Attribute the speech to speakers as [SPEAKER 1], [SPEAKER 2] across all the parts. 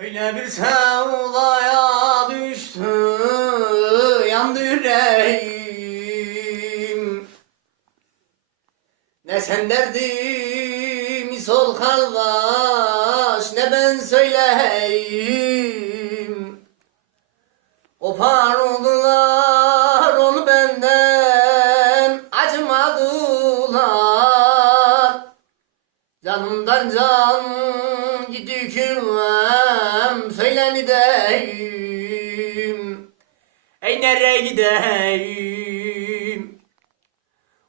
[SPEAKER 1] Öyle bir sevdaya düştü yandı yüreğim. Ne sen derdimi sor kardeş ne ben söyleyeyim. Kopardılar Canımdan can gidükürmem söyleni deyim. Ey nereye gideyim?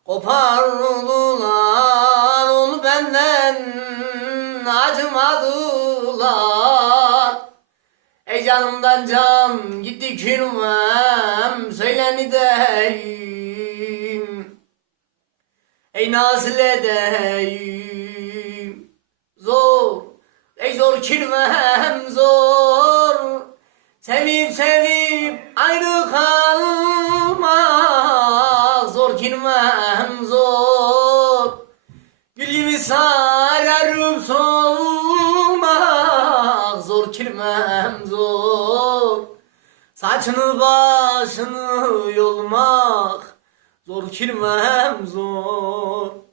[SPEAKER 1] Kopardılar onu benden acımadılar. Ey canımdan can kürmem söyleni deyim. Ey nasıl edeyim Zor kirmem zor. Sevip sevip ayrı kalmak Zor kirmem zor. Gül gibi sararıp solmak Zor kirmem zor. Saçını başını yolmak. Zor kirmem zor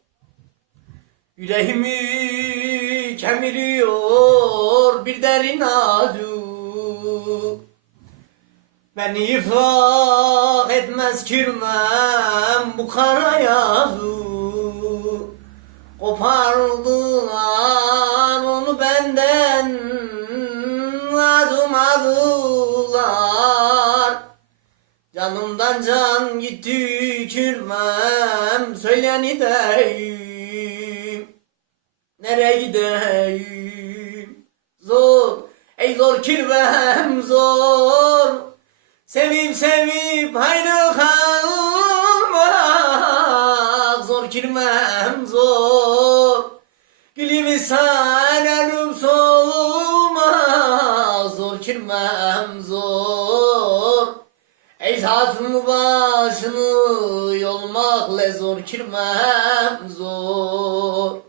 [SPEAKER 1] Yüreğimi kemiriyor bir derin acı Beni iflah etmez kirmem bu kara yazı Kopardılar onu benden acımadılar Canımdan can gitti kürmem söyleni deyim Nereye gideyim? Zor. Ey zor kirvem zor. Sevip sevip hayrı kalmak Zor kirmem zor. Gülümü sararıp solmak Zor kirmem zor. Ey zatını başını yolmakla zor kirmem zor